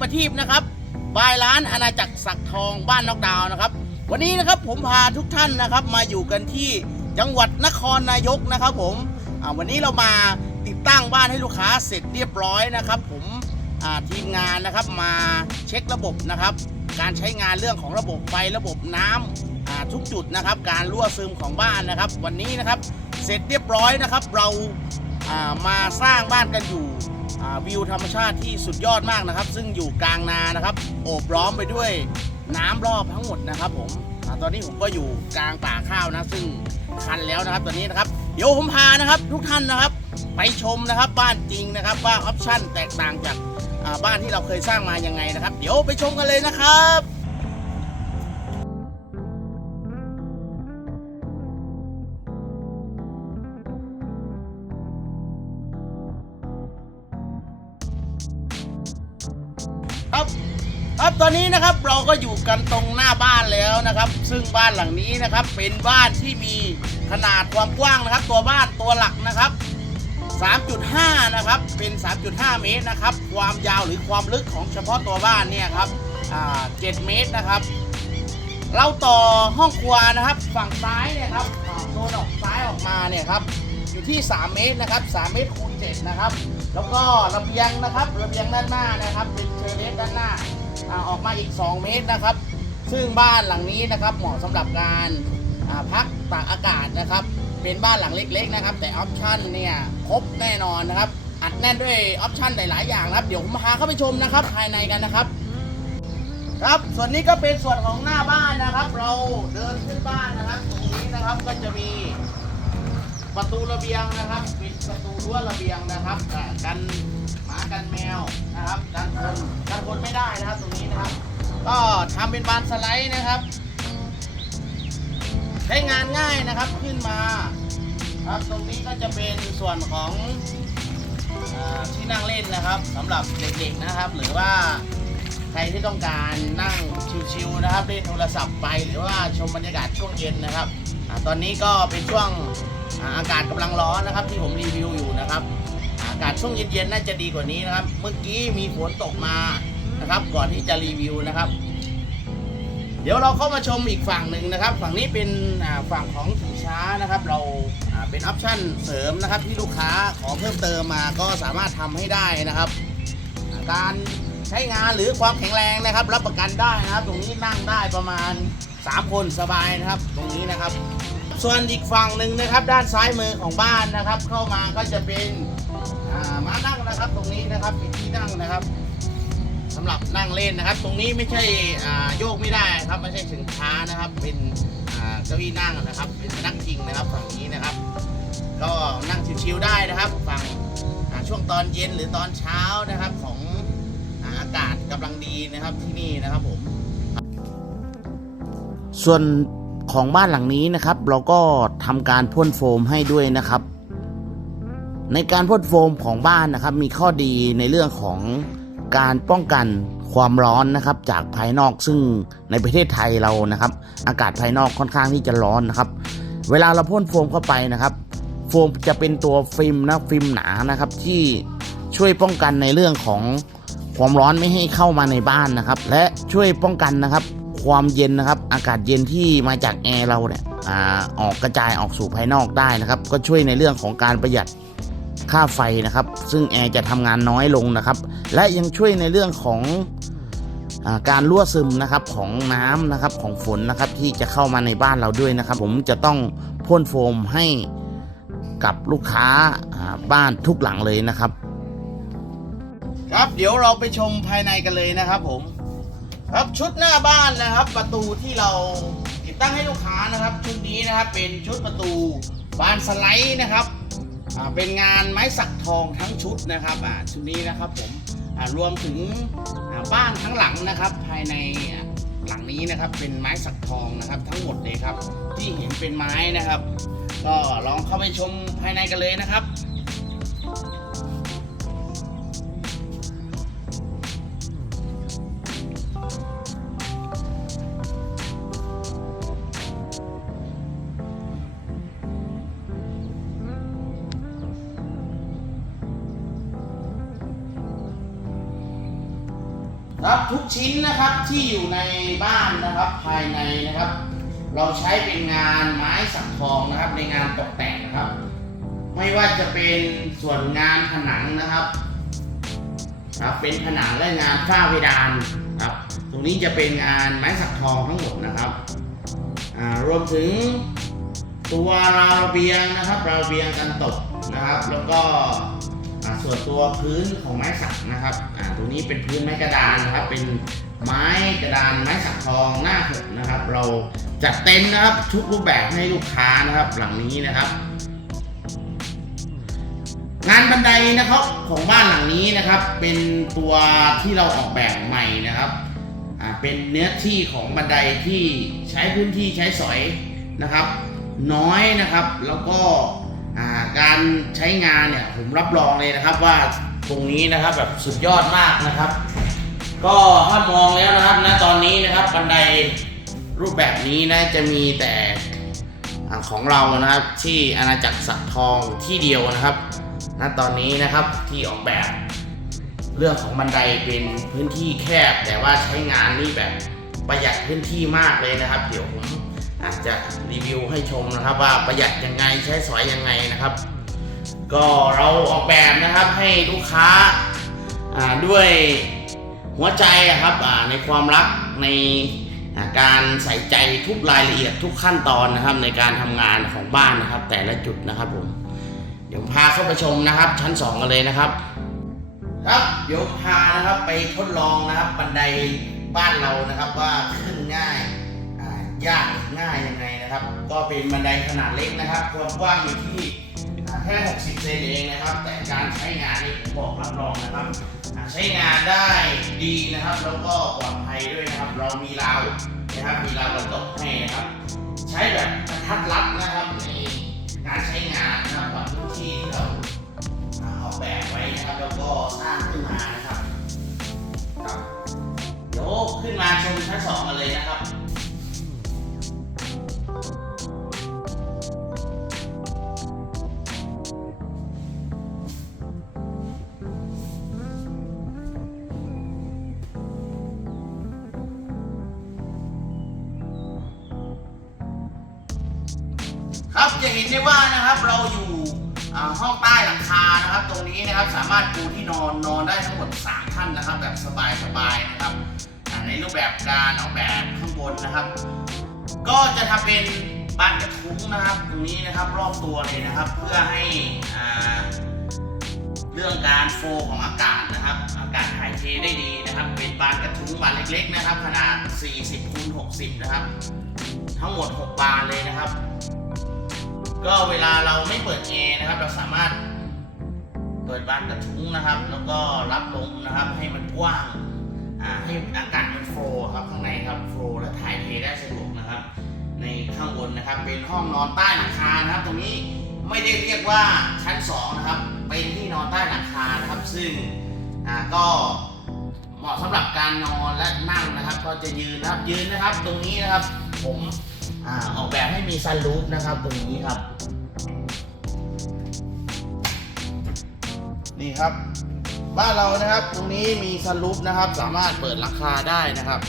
ประทีปนะครับบายร้านอาณาจักรสักทองบ้านนอกดาวนะครับ วันนี้นะครับผมพาทุกท่านนะครับมาอยู่กันที่จังหวัดนครนายกนะครับ ผมวันนี้เรามาติดตั้งบ้านให้ลูกค้าเสร็จเรียบร้อยนะครับ ผมทีมงานนะครับมาเช็คระบบนะครับ การใช้งานเรื่องของระบบไฟระบบน้ำอ่าทุกจุดนะครับ การรั่วซึมของบ้านนะครับ วันนี้นะครับเสร็จเรียบร้อยนะครับ เราามาสร้างบ้านกันอยู่ วิวธรรมชาติที่สุดยอดมากนะครับ ซึ่งอยู่กลางนานะครับ โอบล้อมไปด้วยน้ำรอบทั้งหมดนะครับผมอตอนนี้ผมก็อยู่กลางป่าข้าวนะ ซึ่งคันแล้วนะครับตอนนี้นะครับเดี๋ยวผมพานะครับทุกท่านนะครับ ไปชมนะครับบ้านจริงนะครับว่าออปชั่นแตกต่างจากบ้านที่เราเคยสร้างมายังไงนะครับ เดี๋ยวไปชมกันเลยนะครับ ครับ ครับตอนนี้นะครับเราก็อยู่กันตรงหน้าบ้านแล้วนะครับ ซึ่งบ้านหลังนี้นะครับ เป็นบ้านที่มีขนาดความกว้างนะครับ ตัวบ้านตัวหลักนะครับ 3.5 นะครับ เป็น 3.5 เมตรนะครับ ความยาวหรือความลึกของเฉพาะตัวบ้านเนี่ยครับ7เมตรนะครับ เราต่อห้องครัวนะครับ ฝั่งซ้ายเนี่ยครับโซนออกซ้ายออกมาเนี่ยครับ อยู่ที่ 3 เมตรนะครับ 3 เมตรคูณ7นะครับ แล้วก็ระเบียงนะครับระเบียงด้านหน้านะครับเป็นเชอร์เลสด้านหน้าออกมาอีก 2 เมตรนะครับ ซึ่งบ้านหลังนี้นะครับเหมาะสำหรับการพักตากอากาศนะครับ เป็นบ้านหลังเล็ก ๆ นะครับ แต่ออปชั่นเนี่ยครบแน่นอนนะครับอัดแน่นด้วยออปชั่นหลายๆอย่างนะครับ เดี๋ยวผมพาเข้าไปชมนะครับภายในกันนะครับ ครับส่วนนี้ก็เป็นส่วนของหน้าบ้านนะครับ เราเดินขึ้นบ้านนะครับ ตรงนี้นะครับก็จะมี ประตูระเบียงนะครับปิดประตูรั้วระเบียงนะครับกันหมากันแมวนะครับกันคนกันคนไม่ได้นะครับตรงนี้นะครับ ก็ทำเป็นบานสไลด์นะครับใช้งานง่ายนะครับขึ้นมาครับตรงนี้ก็จะเป็นส่วนของอที่นั่งเล่นนะครับสำหรับเด็กๆนะครับ หรือว่าใครที่ต้องการนั่งชิวๆนะครับเล่นโทรศัพท์ไปหรือว่าชมบรรยากาศช่วงเย็นนะครับอตอนนี้ก็เป็นช่วง อากาศกำลังร้อนนะครับ ที่ผมรีวิวอยู่นะครับ อากาศช่วงเย็นๆน่าจะดีกว่านี้นะครับ เมื่อกี้มีฝนตกมานะครับ ก่อนที่จะรีวิวนะครับ เดี๋ยวเราเข้ามาชมอีกฝั่งหนึ่งนะครับ ฝั่งนี้เป็นฝั่งของสินช้านะครับ เราเป็นออปชั่นเสริมนะครับ ที่ลูกค้าขอเพิ่มเติมมาก็สามารถทำให้ได้นะครับ การใช้งานหรือความแข็งแรงนะครับ รับประกันได้นะครับ ตรงนี้นั่งได้ประมาณ 3 คนสบายนะครับ ตรงนี้นะครับ ส่วนอีกฝั่งหนึ่งนะครับ ด้านซ้ายมือของบ้านนะครับ เข้ามาก็จะเป็นม้านั่งนะครับ ตรงนี้นะครับเป็นที่นั่งนะครับสำหรับนั่งเล่นนะครับ ตรงนี้ไม่ใช่โยกไม่ได้ครับไม่ใช่ถึงช้านะครับ เป็นเก้าอี้นั่งนะครับ เป็นนั่งจริงนะครับฝั่งนี้นะครับ ก็นั่งชิวๆได้นะครับฝั่งช่วงตอนเย็นหรือตอนเช้านะครับของอาอากาศกำลังดีนะครับที่นี่นะครับผมส่วน ของบ้านหลังนี้นะครับ เราก็ทำการพ่นโฟมให้ด้วยนะครับ ในการพ่นโฟมของบ้านนะครับ มีข้อดีในเรื่องของการป้องกันความร้อนนะครับ จากภายนอกซึ่งในประเทศไทยเรานะครับ อากาศภายนอกค่อนข้างที่จะร้อนนะครับ เวลาเราพ่นโฟมเข้าไปนะครับ โฟมจะเป็นตัวฟิล์มนะฟิล์มหนานะครับ ที่ช่วยป้องกันในเรื่องของความร้อนไม่ให้เข้ามาในบ้านนะครับ และช่วยป้องกันนะครับ ความเย็นนะครับ อากาศเย็นที่มาจากแอร์เราเนี่ยอาออกกระจายออกสู่ภายนอกได้นะครับ ก็ช่วยในเรื่องของการประหยัดค่าไฟนะครับ ซึ่งแอร์จะทำงานน้อยลงนะครับ และยังช่วยในเรื่องของอาการรั่วซึมนะครับของน้ำนะครับของฝนนะครับที่จะเข้ามาในบ้านเราด้วยนะครับ ผมจะต้องพ่นโฟมให้กับลูกค้าาบ้านทุกหลังเลยนะครับ ครับเดี๋ยวเราไปชมภายในกันเลยนะครับผม ครับชุดหน้าบ้านนะครับ ประตูที่เราติดตั้งให้ลูกค้านะครับ ชุดนี้นะครับเป็นชุดประตูบานสไลด์นะครับเป็นงานไม้สักทองทั้งชุดนะครับชุดนี้นะครับผมรวมถึงบ้านทั้งหลังนะครับ ภายในหลังนี้นะครับเป็นไม้สักทองนะครับทั้งหมดเลยครับ ที่เห็นเป็นไม้นะครับ ก็ลองเข้าไปชมภายในกันเลยนะครับ ครับทุกชิ้นนะครับที่อยู่ในบ้านนะครับภายในนะครับ เราใช้เป็นงานไม้สักทองนะครับ ในงานตกแต่งนะครับ ไม่ว่าจะเป็นส่วนงานผนังนะครับครับเป็นผนังและงานฝ้าเพดานครับ ตรงนี้จะเป็นงานไม้สักทองทั้งหมดนะครับรวมถึงตัวราวระเบียงนะครับราวระเบียงกันตกนะครับ แล้วก็ส่วนตัวพื้นของไม้สักนะครับ ตรงนี้เป็นพื้นไม้กระดานนะครับ เป็นไม้กระดานไม้สักทองหน้าหกนะครับ เราจัดเต็มนะครับทุกรูปแบบให้ลูกค้านะครับ หลังนี้นะครับ งานบันไดนะครับของบ้านหลังนี้นะครับ เป็นตัวที่เราออกแบบใหม่นะครับเป็นเนื้อที่ของบันไดที่ใช้พื้นที่ใช้สอยนะครับ น้อยนะครับแล้วก็การใช้งานเนี่ยผมรับรองเลยนะครับว่า ตรงนี้นะครับแบบสุดยอดมากนะครับ ก็ถ้ามองแล้วนะครับณตอนนี้นะครับบันไดรูปแบบนี้นะจะมีแต่ของเรานะครับที่อาณาจักรสักทองที่เดียวนะครับณตอนนี้นะครับที่ออกแบบ เรื่องของบันไดเป็นพื้นที่แคบ แต่ว่าใช้งานนี่แบบประหยัดพื้นที่มากเลยนะครับ เดี๋ยวผมอาจจะรีวิวให้ชมนะครับ ว่าประหยัดยังไงใช้สอยยังไงนะครับ ก็เราออกแบบนะครับให้ลูกค้าอ่าด้วยหัวใจครับอ่าในความรักในการใส่ใจทุกรายละเอียดทุกขั้นตอนนะครับ ในการทำงานของบ้านนะครับ แต่ละจุดนะครับผมเดี๋ยวพาเข้าไปชมนะครับ ชั้น 2 กันเลยนะครับ ครับเดี๋ยวพานะครับไปทดลองนะครับบันไดบ้านเรานะครับว่าขึ้นง่ายยากง่ายยังไงนะครับ ก็เป็นบันไดขนาดเล็กนะครับความกว้างอยู่ที่ ค่ 60 เซนเองนะครับ แต่การใช้งานนี่ผมบอกรับรองนะครับ ใช้งานได้ดีนะครับ แล้วก็ปลอดภัยด้วยนะครับ เรามีราวนะครับ มีราวกระจกให้นะครับ ใช้แบบกระทัดรัดนะครับในการใช้งานนะครับกับพื้นที่ที่เราอ่าอกแบบไว้นะครับ แล้วก็สร้างขึ้นมานะครับครับเดี๋ยวขึ้นมาชมชั้นสองกันเลยนะครับ จะเห็นได้ว่านะครับเราอยู่ห้องใต้หลังคานะครับ ตรงนี้นะครับสามารถปูที่นอนนอนได้ทั้งหมด 3 ท่านนะครับ แบบสบายๆนะครับในรูปแบบการออกแบบข้างบนนะครับ ก็จะทำเป็นบานกระทุ้งนะครับ ตรงนี้นะครับรอบตัวเลยนะครับ เพื่อให้อ่าเรื่องการโฟของอากาศนะครับ อากาศถ่ายเทได้ดีนะครับ เป็นบานกระทุ้งบานเล็ก ๆ นะครับ ขนาด 40คูณ60 นะครับ ทั้งหมด 6 บานเลยนะครับ ก็เวลาเราไม่เปิดแอร์นะครับ เราสามารถเปิดบานกระทุ้งนะครับ แล้วก็รับลมนะครับ ให้มันกว้างให้อากาศมันโฟล์ครับข้างในครับโฟล์และถ่ายเทได้สะดวกนะครับ ในข้างบนนะครับ เป็นห้องนอนใต้หลังคานะครับ ตรงนี้ไม่ได้เรียกว่าชั้นสองนะครับ เป็นที่นอนใต้หลังคานะครับ ซึ่งก็เหมาะสำหรับการนอนและนั่งนะครับ ก็จะยืนนะครับยืนนะครับ ตรงนี้นะครับผม อ่าออกแบบให้มีซันรูฟนะครับตรงนี้ครับ นี่ครับ บ้านเรานะครับ ตรงนี้มีซันรูฟนะครับ สามารถเปิดราคาได้นะครับ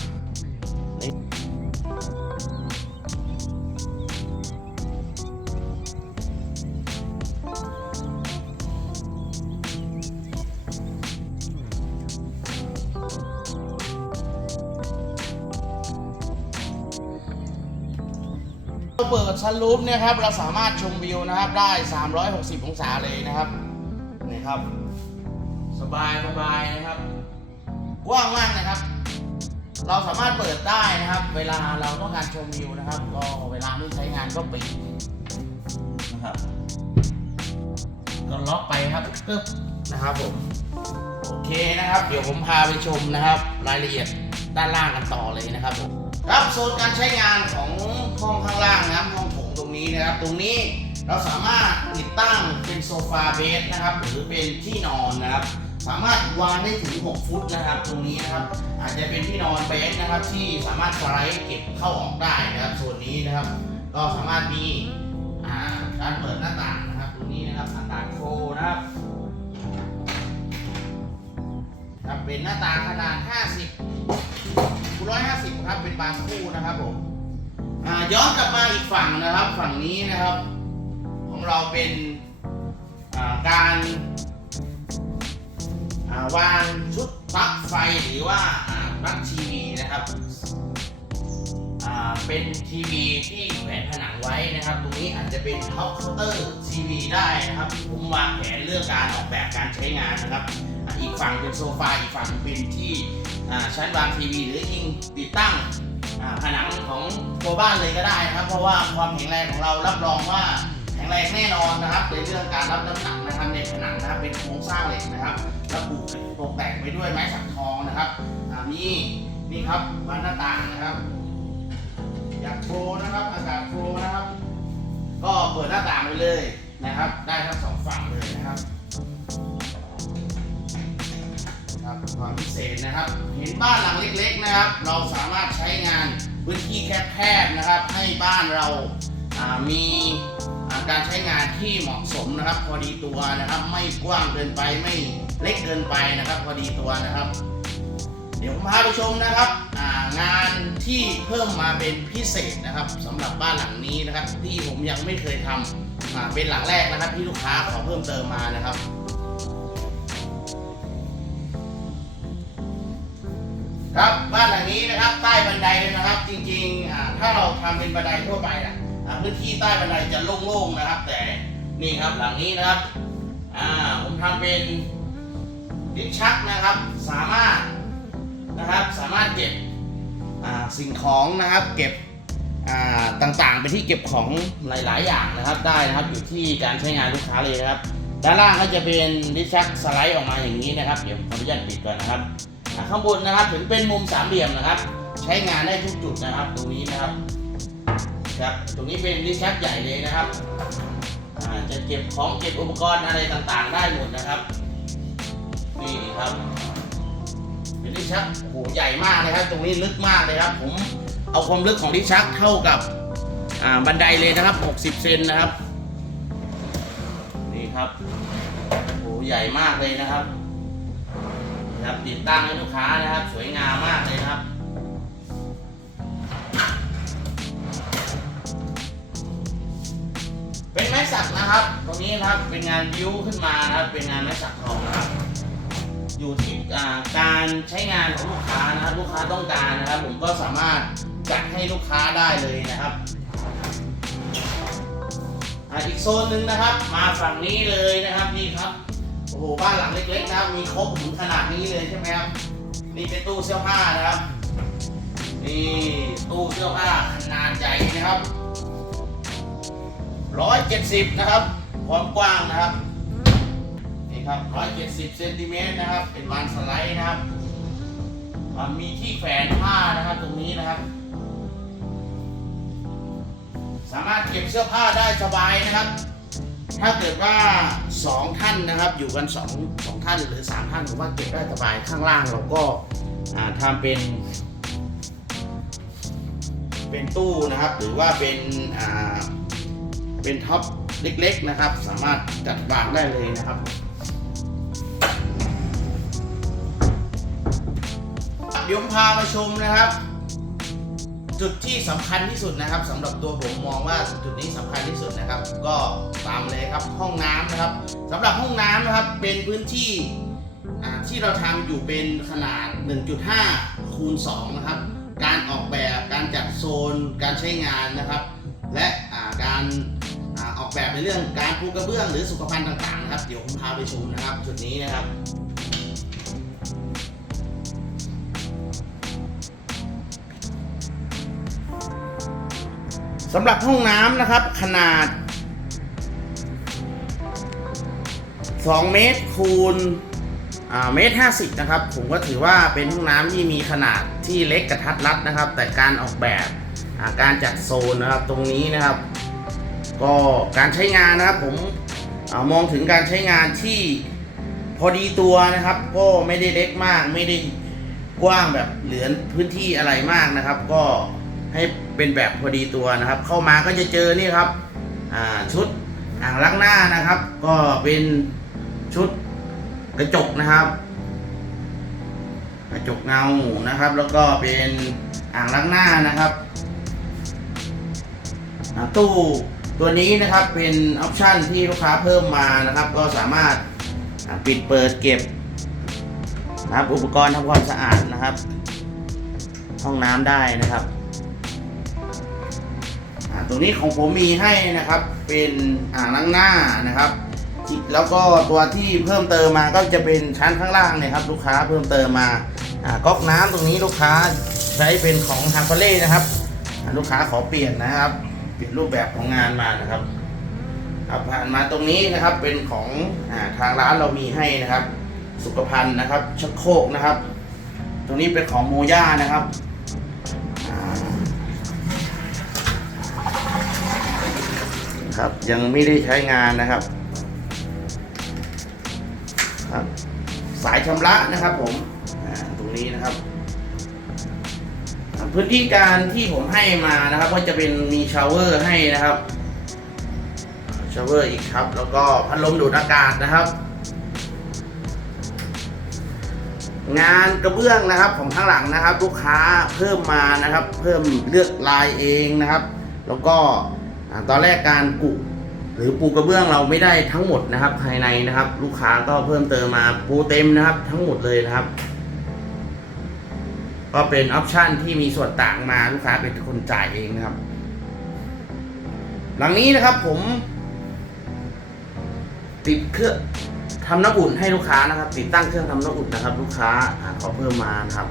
เปิดซันรูฟเนี่ยครับเราสามารถชมวิวนะครับได้ 360 องศาเลยนะครับนี่ครับ สบายสบายนะครับกว้างมากนะครับ เราสามารถเปิดได้นะครับ เวลาเราต้องการชมวิวนะครับ ก็เวลาไม่ใช้งานก็ปิดนะครับก็ล็อกไปครับปึ๊บนะครับผมโอเคนะครับ เดี๋ยวผมพาไปชมนะครับ รายละเอียดด้านล่างกันต่อเลยนะครับผมครับโซนการใช้งานของ ห้องข้างล่างนะครับห้องโถงตรงนี้นะครับ ตรงนี้เราสามารถติดตั้งเป็นโซฟาเบสนะครับ หรือเป็นที่นอนนะครับ สามารถวางได้ถึง 6 ฟุตนะครับ ตรงนี้นะครับ อาจจะเป็นที่นอนเบสนะครับ ที่สามารถสไลด์เก็บเข้าออกได้นะครับส่วนนี้นะครับ ก็สามารถมีการเปิดหน้าต่างนะครับตรงนี้นะครับหน้าต่างโฟนะครับครับเป็นหน้าต่างขนาด 50 150 ครับ เป็นบานคู่นะครับผม ย้อนกลับมาอีกฝั่งนะครับ ฝั่งนี้นะครับ ของเราเป็นการาวางชุดปลั๊กไฟหรือว่าปลั๊กทีวีนะครับเป็นทีวีที่แขวนผนังไว้นะครับ ตรงนี้อาจจะเป็นท็อปเคาน์เตอร์ทีวีได้นะครับผมวางแผนเรื่องการออกแบบการใช้งานนะครับ อีกฝั่งเป็นโซฟาอีกฝั่งเป็นที่ชั้นวางทีวีหรือยิงติดตั้ง ผนังของตัวบ้านเลยก็ได้นะครับ เพราะว่าความแข็งแรงของเรารับรองว่าแข็งแรงแน่นอนนะครับในเรื่องการรับน้ำหนักนะครับในผนังนะครับเป็นโครงสร้างเหล็กนะครับแล้วปลูกตกแต่งไปด้วยไม้สักทองนะครับนี่นี่ครับบานหน้าต่างนะครับ อยากโชว์นะครับอากาศโชว์นะครับ ก็เปิดหน้าต่างไปเลยนะครับ ได้ทั้งสองฝั่งเลยนะครับ ความพิเศษนะครับ เห็นบ้านหลังเล็ก ๆนะครับ เราสามารถใช้งานพื้นที่แคบๆนะครับ ให้บ้านเราามีาการใช้งานที่เหมาะสมนะครับ พอดีตัวนะครับ ไม่กว้างเกินไปไม่เล็กเกินไปนะครับ พอดีตัวนะครับ เดี๋ยวผมพาไปชมนะครับางานที่เพิ่มมาเป็นพิเศษนะครับสำหรับบ้านหลังนี้นะครับ ที่ผมยังไม่เคยทำอ่าเป็นหลังแรกนะครับ ที่ลูกค้าขอเพิ่มเติมมานะครับ บ้านหลังนี้นะครับใต้บันไดเลยนะครับ จริงๆถ้าเราทำเป็นบันไดทั่วไปอะพื้นที่ใต้บันไดจะโล่งๆนะครับ แต่นี่ครับหลังนี้นะครับผมทำเป็นลิ้นชักนะครับ สามารถนะครับสามารถเก็บสิ่งของนะครับ เก็บต่างๆ เป็นที่เก็บของหลายๆ อย่างนะครับได้นะครับอยู่ที่การใช้งานลูกค้าเลยนะครับ ด้านล่างก็จะเป็นดิชักสไลด์ออกมาอย่างนี้นะครับ เดี๋ยวขออนุญาตปิดก่อนนะครับ ข้างบนนะครับ ถึงเป็นมุมสามเหลี่ยมนะครับ ใช้งานได้ทุกจุดนะครับ ตรงนี้นะครับครับตรงนี้เป็นดิชักใหญ่เลยนะครับจะเก็บของเก็บอุปกรณ์อะไรต่างๆ ได้หมดนะครับนี่ครับเป็นลิ้นชักโหใหญ่มากเลยครับ ตรงนี้ลึกมากเลยครับ ผมเอาความลึกของลิ้นชักเท่ากับบันไดเลยนะครับ 60 เซนนะครับ นี่ครับโหใหญ่มากเลยนะครับ นะครับติดตั้งให้ลูกค้านะครับ สวยงามมากเลยนะครับเป็นไม้สักนะครับ ตรงนี้นะครับเป็นงานบิ้วขึ้นมานะครับ เป็นงานไม้สักทองนะครับอยู่ที่การใช้งานของลูกค้านะครับ ลูกค้าต้องการนะครับ ผมก็สามารถจัดให้ลูกค้าได้เลยนะครับอีกโซนหนึ่งนะครับ มาฝั่งนี้เลยนะครับนี่ครับ โอ้โหบ้านหลังเล็กๆนะครับมีครบถึงขนาดนี้เลยใช่ไหมครับนี่เป็นตู้เสื้อผ้านะครับนี่ตู้เสื้อผ้าขนาดใหญ่นะครับร้อยเจ็ดสิบนะครับความกว้างนะครับนี่ครับ170เซนติเมตรนะครับ เป็นบานสไลด์นะครับอ่ามีที่แขวนผ้านะครับตรงนี้นะครับ สามารถเก็บเสื้อผ้าได้สบายนะครับ ถ้าเกิดว่า 2 ท่านนะครับอยู่กัน2 2ท่านหรือ 3 ท่านผมว่าเก็บได้สบายข้างล่างเราก็ทำเป็น เป็นตู้นะครับ หรือว่าเป็นเป็นท็อปเล็กๆนะครับ สามารถจัดวางได้เลยนะครับเดี๋ยวผมพามาชมนะครับ จุดที่สำคัญที่สุดนะครับสำหรับตัวผมมองว่าจุดนี้สำคัญที่สุดนะครับ ก็ตามเลยครับห้องน้ำนะครับสำหรับห้องน้ำนะครับเป็นพื้นที่ที่เราทำอยู่เป็นขนาด 1.5 คูณ 2 นะครับ การออกแบบการจัดโซน การใช้งานนะครับ และาการอออกแบบในเรื่องการปูกระเบื้องหรือสุขภัณฑ์ต่างๆนะครับ เดี๋ยวผมพาไปชมนะครับ จุดนี้นะครับ สำหรับห้องน้ำนะครับขนาด 2 เมตรคูณเมตร50นะครับ ผมก็ถือว่าเป็นห้องน้ำที่มีขนาดที่เล็กกระทัดรัดนะครับ แต่การออกแบบการจัดโซนนะครับตรงนี้นะครับ ก็การใช้งานนะครับผมอมองถึงการใช้งานที่พอดีตัวนะครับ ก็ไม่ได้เล็กมากไม่ได้กว้างแบบเหลือพื้นที่อะไรมากนะครับ ก็ ให้เป็นแบบพอดีตัวนะครับ เข้ามาก็จะเจอนี่ครับชุดอ่างล้างหน้านะครับ ก็เป็นชุดกระจกนะครับ กระจกเงานะครับ แล้วก็เป็นอ่างล้างหน้านะครับตู้ตัวนี้นะครับเป็นออปชันที่ลูกค้าเพิ่มมานะครับ ก็สามารถปิดเปิดเก็บนะครับอุปกรณ์ทำความสะอาดนะครับ ห้องน้ำได้นะครับ ตรงนี้ของผมมีให้นะครับ เป็นอ่างล้างหน้านะครับแล้วก็ตัวที่เพิ่มเติมมาก็จะเป็นชั้นข้างล่างเนี่ยครับ ลูกค้าเพิ่มเติมมาอ่าก๊อกน้ำตรงนี้ลูกค้าใช้เป็นของฮาร์เฟเล่นะครับ ลูกค้าขอเปลี่ยนนะครับเปลี่ยนรูปแบบของงานมานะครับครับผ่านมาตรงนี้นะครับเป็นของอาทางร้านเรามีให้นะครับ สุขภัณฑ์นะครับชักโครกนะครับ ตรงนี้เป็นของโมย่านะครับ ครับ ยังไม่ได้ใช้งานนะครับครับ สายชำระนะครับผมตรงนี้นะครับ พื้นที่การที่ผมให้มานะครับ ก็จะเป็นมีชาวเวอร์ให้นะครับชาวเวอร์อีกครับ แล้วก็พัดลมดูดอากาศนะครับ งานกระเบื้องนะครับของข้างหลังนะครับ ลูกค้าเพิ่มมานะครับ เพิ่มเลือกลายเองนะครับ แล้วก็ ตอนแรกการกุหรือปูกระเบื้องเราไม่ได้ทั้งหมดนะครับ ภายในนะครับ ลูกค้าก็เพิ่มเติมมาปูเต็มนะครับ ทั้งหมดเลยนะครับ ก็เป็นออปชันที่มีส่วนต่างมาลูกค้าเป็นคนจ่ายเองนะครับ หลังนี้นะครับผม ติดเครื่องทำน้ำอุ่นให้ลูกค้านะครับ ติดตั้งเครื่องทำน้ำอุ่นนะครับ ลูกค้าขาเพิ่มมานะครับ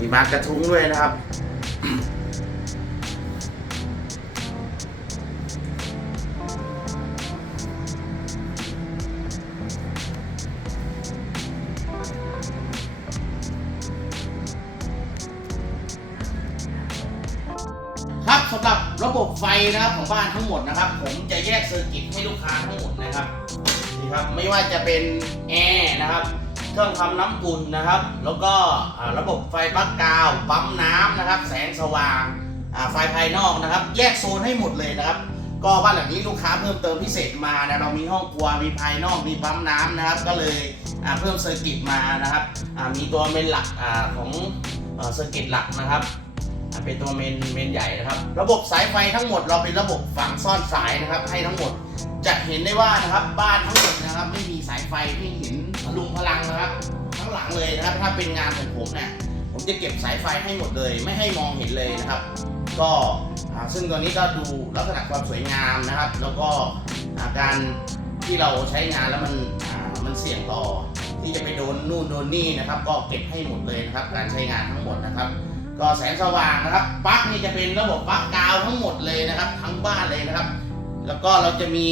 มีบานกระทุ้งด้วยนะครับ งหมดนะครับ ผมจะแยกเซอร์กิตให้ลูกค้าทั้งหมดนะครับนี่ครับไม่ว่าจะเป็นแอร์นะครับ เครื่องทำน้ำอุ่นนะครับ แล้วก็ระบบไฟปลั๊กกาวปั๊มน้ำนะครับ แสงสว่างไฟภายนอกนะครับ แยกโซนให้หมดเลยนะครับ ก็บ้านหลังนี้ลูกค้าเพิ่มเติมพิเศษมานะเรามีห้องครัวมีภายนอกมีปั๊มน้ำนะครับ ก็เลยเพิ่มเซอร์กิตมานะครับมีตัวเมนหลักอของเซอร์กิตหลักนะครับ เป็นตัวเมนเมนใหญ่นะครับ ระบบสายไฟทั้งหมดเราเป็นระบบฝังซ่อนสายนะครับ ให้ทั้งหมดจะเห็นได้ว่านะครับบ้านทั้งหมดนะครับ ไม่มีสายไฟที่เห็นพลุงพลังนะครับ ทั้งหลังเลยนะครับ ถ้าเป็นงานของผมเนี่ยผมจะเก็บสายไฟให้หมดเลย ไม่ให้มองเห็นเลยนะครับ ก็ซึ่งตัวนี้ก็ดูลักษณะความสวยงามนะครับ แล้วก็าการที่เราใช้งานแล้วมันมันเสี่ยงต่อ ที่จะไปโดนนู่นโดนนี่นะครับ ก็เก็บให้หมดเลยนะครับ การใช้งานทั้งหมดนะครับ ก็แสงสว่างนะครับปลั๊กนี่จะเป็นระบบปลั๊กกาวทั้งหมดเลยนะครับ ทั้งบ้านเลยนะครับ แล้วก็เราจะมี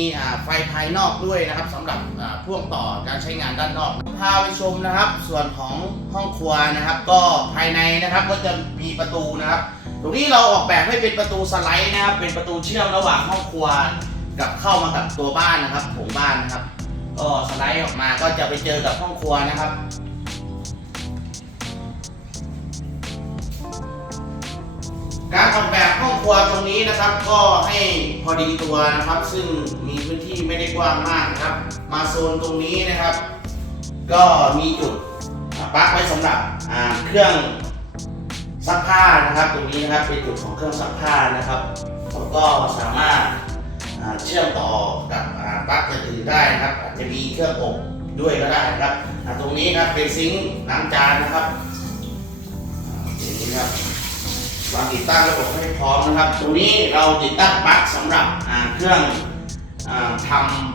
ไฟภายนอกด้วยนะครับสำหรับพ่วงต่อการใช้งานด้านนอกพาไปชมนะครับ ส่วนของห้องครัวนะครับ ก็ภายในนะครับก็จะมีประตูนะครับ ตรงนี้เราออกแบบให้เป็นประตูสไลด์นะครับ เป็นประตูเชื่อมระหว่างห้องครัวกับเข้ามากับตัวบ้านนะครับโถงบ้านนะครับ ก็สไลด์ออกมาก็จะไปเจอกับห้องครัวนะครับ การออกแบบห้องครัวตรงนี้นะครับ ก็ให้พอดีตัวนะครับ ซึ่งมีพื้นที่ไม่ได้กว้างมากนะครับ มาโซนตรงนี้นะครับ ก็มีจุดปลั๊กไว้สำหรับเครื่องซักผ้านะครับ ตรงนี้นะครับเป็นจุดของเครื่องซักผ้านะครับแล้วก็สามารถเชื่อมต่อกับปลั๊กอื่นๆได้นะครับอาจจะมีเครื่องอบด้วยก็ได้นะครับตรงนี้ครับเป็นซิงค์ล้างจานนะครับอย่างนี้ครับ วางติดตั้งระบบให้พร้อมนะครับตรงนี้เราติดตั้งปลั๊กสำหรับเครื่องอท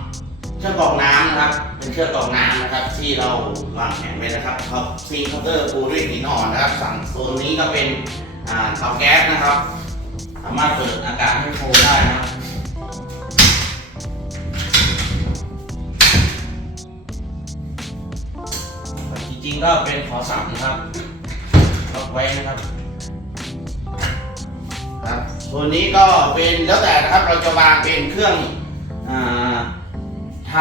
ำเครื่องกรองน้ำนะครับ เป็นเครื่องกรองน้ำนะครับ ที่เราวางแผนไว้นะครับครับซีเคาน์เตอร์ปูด้วยหินอ่อนนะครับ สั่งโซนนี้ก็เป็นอ่าเตาแก๊สนะครับ สามารถเปิดอากาศให้โฟได้นะครับจริงๆก็เป็นขอสับนะครับล็อกไว้นะครับ ครัวนนี้ก็เป็นแล้วแต่นะครับเราจะวางเป็นเครื่องอท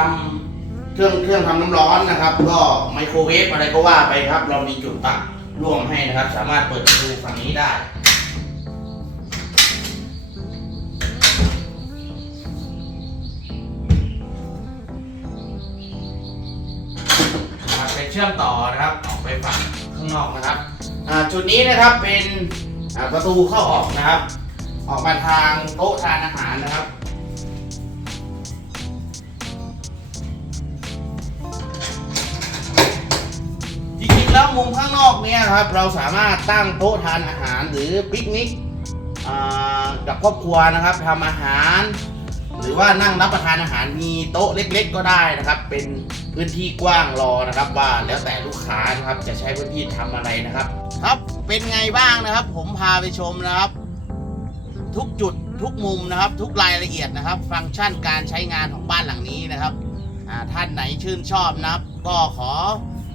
ำเครื่องเครื่องทำน้ำร้อนนะครับ ก็ไมโครเวฟอะไรก็ว่าไปครับ เรามีจุดตักร่วมให้นะครับ สามารถเปิดประตูฝั่งนี้ได้เป็นเชื่อมต่อนะครับออกไปฝั่งข้างนอกนะครับจุดนี้นะครับเป็นประตูเข้าออกนะครับ ออกมาทางโต๊ะทานอาหารนะครับ จริงๆแล้วมุมข้างนอกเนี่ยครับ เราสามารถตั้งโต๊ะทานอาหารหรือปิกนิกกับครอบครัวนะครับทำอาหาร หรือว่านั่งรับประทานอาหารมีโต๊ะเล็ก ๆ ก็ได้นะครับ เป็นพื้นที่กว้างรอนะครับว่าแล้วแต่ลูกค้านะครับจะใช้พื้นที่ทำอะไรนะครับ ครับเป็นไงบ้างนะครับ ผมพาไปชมนะครับ ทุกจุดทุกมุมนะครับ ทุกรายละเอียดนะครับ ฟังก์ชันการใช้งานของบ้านหลังนี้นะครับท่านไหนชื่นชอบนะครับ ก็ขอ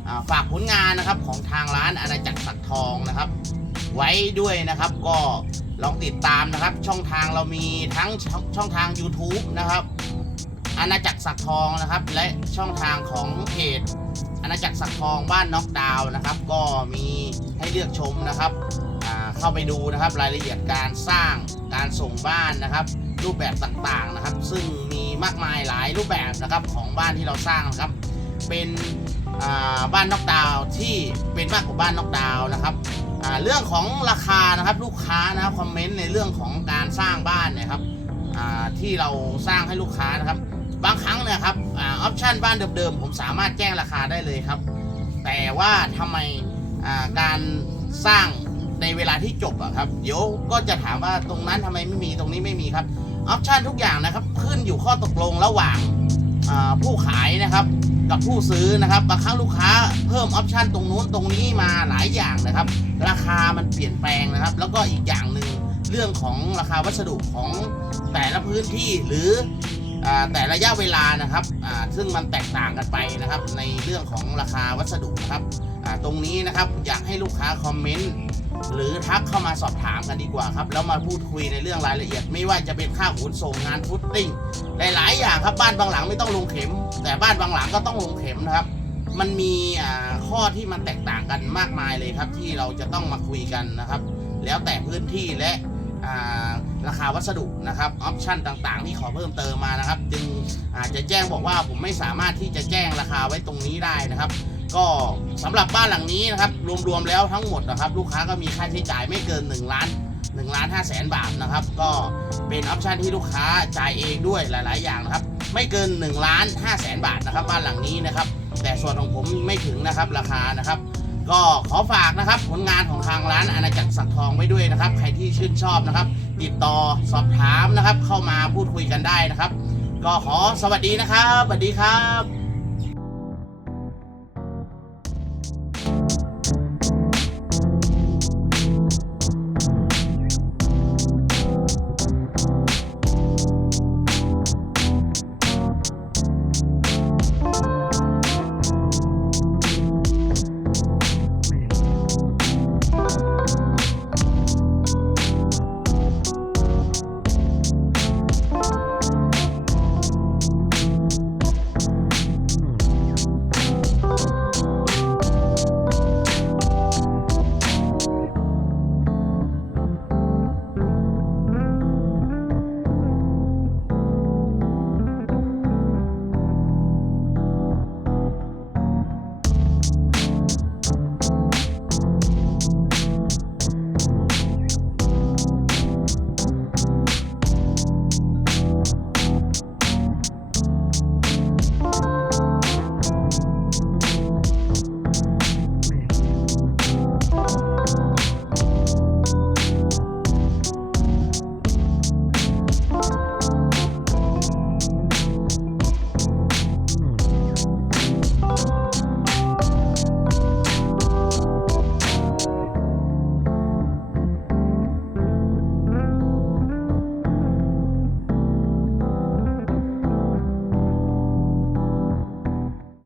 อฝากผลงานนะครับของทางร้านอาณาจักรสักทองนะครับ ไว้ด้วยนะครับก็ลองติดตามนะครับ ช่องทางเรามีทั้งช่ององทาง YouTube นะครับอาณาจักรสักทองนะครับ และช่องทางของเพจอาณาจักรสักทองบ้านน็อกดาวน์นะครับ ก็มีให้เลือกชมนะครับ เข้าไปดูนะครับรายละเอียดการสร้างการส่งบ้านนะครับ รูปแบบต่างๆนะครับ ซึ่งมีมากมายหลายรูปแบบนะครับของบ้านที่เราสร้างนะครับ เป็นบ้านนอกดาวที่เป็นมากกว่าบ้านนอกดาวนะครับเรื่องของราคานะครับลูกค้านะครับคอมเมนต์ในเรื่องของการสร้างบ้านเนะครับที่เราสร้างให้ลูกค้านะครับ บางครั้งเนี่ยครับออปชันบ้านเดิมๆผมสามารถแจ้งราคาได้เลยครับ แต่ว่าทำไมการสร้าง ในเวลาที่จบอะครับ เดี๋ยวก็จะถามว่าตรงนั้นทำไมไม่มีตรงนี้ไม่มีครับออปชันทุกอย่างนะครับ ขึ้นอยู่ข้อตกลงระหว่างผู้ขายนะครับ กับผู้ซื้อนะครับบางครั้งลูกค้าเพิ่มออปชันตรงนู้นตรงนี้มาหลายอย่างนะครับ ราคามันเปลี่ยนแปลงนะครับ แล้วก็อีกอย่างหนึ่งเรื่องของราคาวัสดุของแต่ละพื้นที่หรือแต่ระยะเวลานะครับ ซึ่งมันแตกต่างกันไปนะครับ ในเรื่องของราคาวัสดุนะครับ ตรงนี้นะครับอยากให้ลูกค้าคอมเมนต์ หรือทักเข้ามาสอบถามกันดีกว่าครับ แล้วมาพูดคุยในเรื่องรายละเอียด ไม่ว่าจะเป็นค่าขนส่งงานฟุตติ้งหลาย ๆ อย่างครับบ้านบางหลังไม่ต้องลงเข็ม แต่บ้านบางหลังก็ต้องลงเข็มนะครับ มันมีข้อที่มันแตกต่างกันมากมายเลยครับ ที่เราจะต้องมาคุยกันนะครับ แล้วแต่พื้นที่และาราคาวัสดุนะครับออปชันต่างๆ ที่ขอเพิ่มเติมมานะครับ จึงอาจจะแจ้งบอกว่าผมไม่สามารถที่จะแจ้งราคาไว้ตรงนี้ได้นะครับ ก็สำหรับบ้านหลังนี้นะครับรวมๆแล้วทั้งหมดนะครับ ลูกค้าก็มีค่าใช้จ่ายไม่เกิน1ล้าน1ล้าน5แสนบาทนะครับ ก็เป็นออปชันที่ลูกค้าจ่ายเองด้วยหลาย ๆ อย่างนะครับ ไม่เกิน1ล้าน5แสนบาทนะครับ บ้านหลังนี้นะครับ แต่ส่วนของผมไม่ถึงนะครับราคานะครับ ก็ขอฝากนะครับ ผลงานของทางร้านอาณาจักรสักทองไว้ด้วยนะครับ ใครที่ชื่นชอบนะครับ ติดต่อสอบถามนะครับ เข้ามาพูดคุยกันได้นะครับ ก็ขอสวัสดีนะครับสวัสดีครับ